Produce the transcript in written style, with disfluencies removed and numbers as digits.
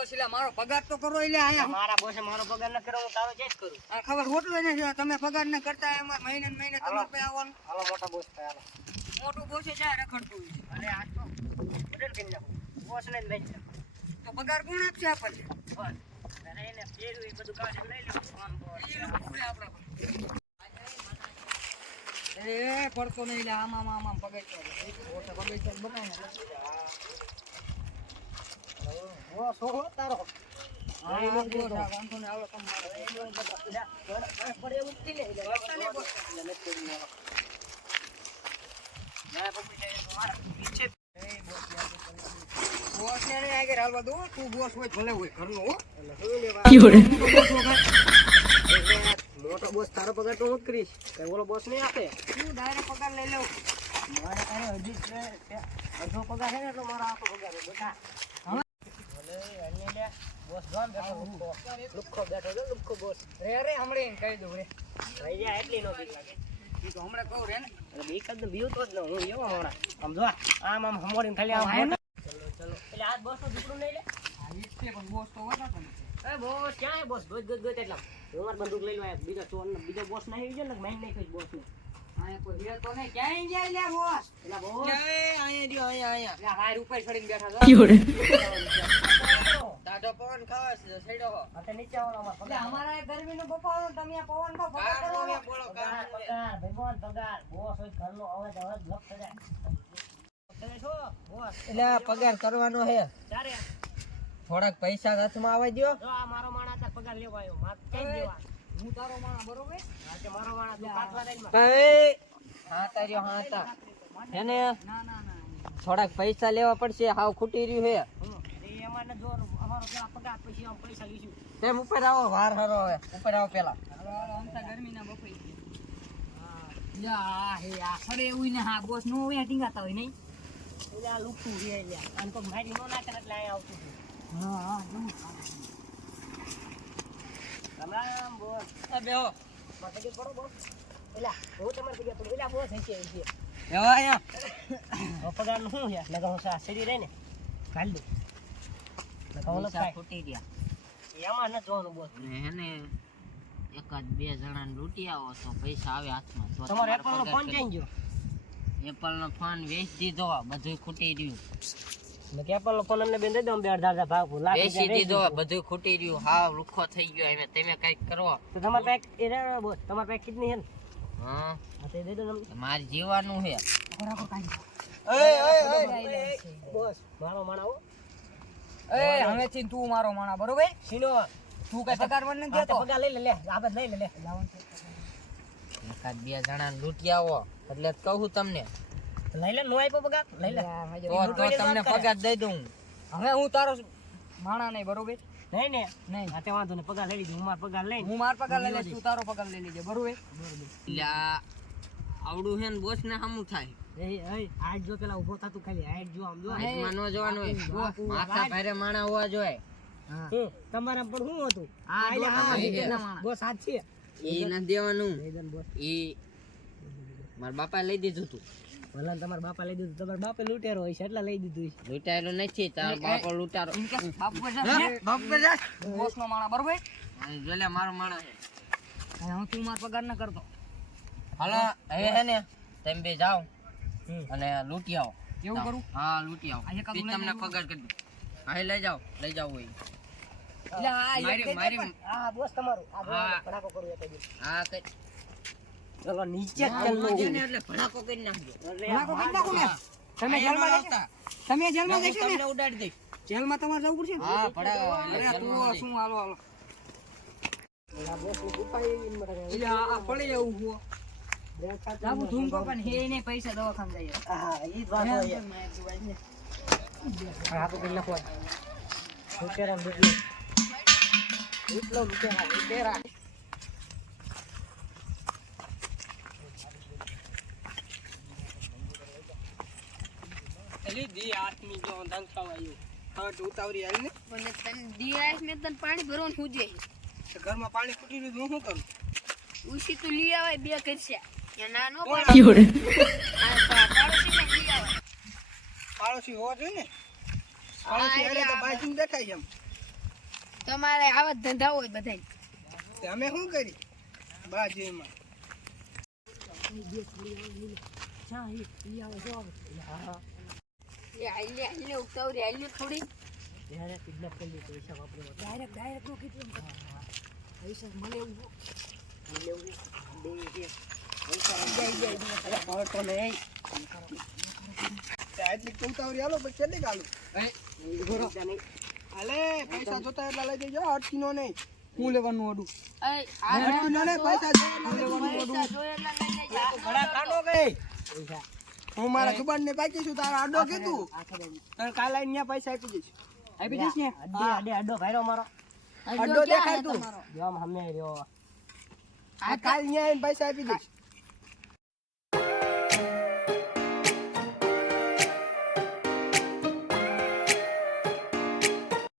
Boss એટલે મારો પગાર તો કરો એટલે આયા મારા બોસે મારો પગાર ન કરો હું તારો ચેક કરું. આ ખબર હોટલ ને છે તમે પગાર ન કરતા એમાં મહિને ને મહિને તમારે પે આવવાનું. હાલો મોટા બોસ થાય હાલો. મોટું બોસ છે જ્યાં રખડતું હોય. અરે આ તો બદલ કરી નાખો. બોસ ને લઈ જાઓ. તો પગાર કોણ આપશે આપણને? બસ. અરે એને પેરું એ બધું કાઢી લઈ લો. કોણ બોસ એ લોકો પૂરે આપણા એ પડતો નહીં એટલે આમાં બગીચા બનાવે બોસ હો તારો. વાંધો ને આવો તમારે પડે એવું જ લે. બોસ ને આગળ હાલવા દો. તું બોસ હોય ભલે હોય ઘરનો હો. મોટો બોસ તારો પગાર તો હું જ કરીશ. કઈ ઓલો બોસ નહીં આપે. તું ડાયરેક્ટ પગાર લઈ લેવ. મારે તારે અડધો પગાર છે ને એટલે મારો આખો પગાર છે બેટા. બોસ ગામ બેઠો લુખ્ખો બેઠો છે લુખ્ખો બોસ. રે હમણાં કહી દઉં રે. રહી જાય એટલી નો બીક લાગે. એ તો હમણાં કહું રે ને. બીક જ બીવું તો જ ન હું એવો હમણાં આમ જો આમ હમોડીને ખાલી આમ ચલો એટલે આ બોસ નું દીકરું નહીં લે. પણ બોસ તો વધારે તમે. એ બોસ ક્યાં હે બોસ ગોત એટલા હું માર બંદૂક લઈ લો બીજો ચોર બીજો બોસ નહીં આવી જાય ને મેન નહીં કોઈ બોસ ને આયા કોઈ હીરો તો નહીં ક્યાંય ગયા લે બોસ. એલા બોસ આયા દિયો આયા. લે હાર ઉપર ચડીને બેઠા છો. દાદો પવન ખાવા છે છેડો હો. અતે નીચે આવવાનો અમાર એટલે અમારા ગરમીનો બપારો તમે આ પવન નો પગાર કરો ને બોલો પગાર ભગવાન પગાર બોસ હોય ઘરનો અવાજ લખ થઈ જાય છો બોસ. એટલે પગાર કરવાનો હે. ચારે થોડાક પૈસા હાથમાં આવવા દયો. જો આ મારો માણસ આ પગાર લેવા આવ્યો માર કઈ દેવા. હું તારો માણા બરોબર. આ કે મારો માણસ તું કાટવા દઈ માં. એ હા તાર્યો હા તા. એને ના થોડાક પૈસા લેવા પડશે. હાવ ખૂટી રહ્યું હે. એ અમારને જો અમારો પેલા પગાર પછી આમ પૈસા લીશું. તેમ ઉપર આવો વાર હરો હવે. ઉપર આવો પેલા. હાલો આમતા ગરમીના બફાઈ. હા યા હે આ ખડે એવું ને હા બોસ નો હોય ટીંગાતા હોય નહીં. એટલે આ લુકતું રે લ્યા આમ તો મારી નો નાખે એટલે અહીંયા આવતું હતું. હા રામ બોસ આ બેહો. માથે કે પડો બોસ. એલા હું તમારે પગાર પડો. એલા બોસ હશે હશે. બેહો આયા. પગાર નું શું છે નકા હું સીડી રહી ને કાલ દઉં નકા ઓલો પૈસા ખૂટી ગયા. એમાં ન જોવાનું બોસ. ને હેને એકાદ બે જણાને લૂંટી આવો તો પૈસા આવે હાથમાં તો તમારો એપલ નો ફોન ચેન્જ ગયો. એપલ નો ફોન વેચી દીધો બધું ખૂટી રહ્યું. મેં કે એપલ નો ફોન અમને બેન દઈ દો બે અડધા ભાગ લાખ વેચી દીધો બધું ખૂટી રહ્યું. હાવ રૂખો થઈ ગયો. હવે તમે કઈક કરો. તો તમાર પેક એ રે બોસ તમાર પેક કેટલી છે ને હા આ તે દઈ દો ને મારે જીવાનું છે. બોસ મારો માણાઓ એ હવેથી તું મારો માણા બરોબર. સીનો તું કઈ પગાર વન નથી દેતો. પગાર લઈ લે આપણે લઈ લે એકાદ બે જણાને લૂંટી આવો એટલે જ કહું તમને. લઈ લે નો આપ્યો પગાર લઈ લે તો તમને પગાર દઈ દઉં. હવે હું તારો માણા નહીં બરોબર. નહીં ને નહીં આ તે વાંધો ને પગાર લઈ લીધું હું માર પગાર લઈ હું માર પગાર લઈ લઈશ તું તારો પગાર લઈ લેજે બરોબર. એટલે આવડું છે ને બોસ ને સામું થાય. આજ જો પેલા ઉભો થતું ખાલી આજ જો આમ જો હાથમાં ન જોવાનું હોય. માથા ભારે માણા હોવા જોઈએ. તમારા પર શું હતું આ બોસ હાથ છે એ નથી દેવાનું. દઈ બોસ એ મારા બાપા લઈ દીધું તું. ભલા તમારા બાપા લઈ દીધું તમારા બાપે લૂંટેરો હોય છે એટલે લઈ દીધું લૂંટાયેલો નથી. તારો બાપો લૂંટારો. બાપુ પર જા બોસ નો માણા બરોબર. જોલે મારો માણસ છે. હું તું માર પગાર ન કરતો. હાલો હવે હે ને તમે બે જાઓ અને લૂંટી આવો. એવું કરું? હા લૂંટી આવો. આ એકાદું તમને પગાર કરી દઉં. હા લઈ જાઓ હોય. એટલે આ મારી હા બોસ તમારું આ હા. ભડાકો કરું એક દી હા કઈ ચલો નીચે એટલે ભડાકો કરી નાખજો. ભડાકો કરી નાખું ને. તમે જેલમાં જશો ને? તમે જેલમાં જશો ને? તમને ઉડાડી દઈશ. જેલમાં તમારે જવું પડશે ને? હા ભડાકો. અરે તું શું હાલો આ બોસ ની ઉપાય મરે એટલે આ પડી જવું હું જાબુ ધૂમ પણ હે ને પૈસા દવાખાને જઈએ. હા ઈ જ વાત હોય હા તો પેલા કોઈ ઉકેરા બીજી એટલો ઉકેરા એલી દી આટમી જો દંકાવાયું હટ ઉતાવરી આલી ને મને તને દિયાસ મે તને પાણી ભરવાનું હુજે ઘરમાં પાણી ફૂટી રહ્યું હું કરું ઉસી તો લઈ આવે બે કરશે યા નાનો પાડોશી પાડોશી ને લઈ આવે હોવા જોઈએ ને પાડોશી એટલે તો બાઈકિંગ દેખાય છે એમ તમારે આવા જ ધંધા હોય બધાય. તે અમે શું કરી બાજુમાં એ હાલે ઉતાવળી હાલે થોડી. આટલી કૌતાવરી હાલો પછી કેટલી ગાલું હાલે પૈસા જોતા એટલા લઈ દેજો અટકી નો નહીં હું લેવાનું અડું એ અટકી નો નહીં પૈસા પૈસા જોયેલા લઈ લેજો. ઘણા કાંડો ગઈ હું મારા જુબાન ને પાકી છું તારા અડો કીધું તને કાલે આઈને ન્યા પૈસા આપી દઈશ આપી દઈશ ને અડો ભાઈરો મારો અડો દેખાય તું જો આમ હમે રહ્યો આ કાલ ન્યા આઈને પૈસા આપી દઈશ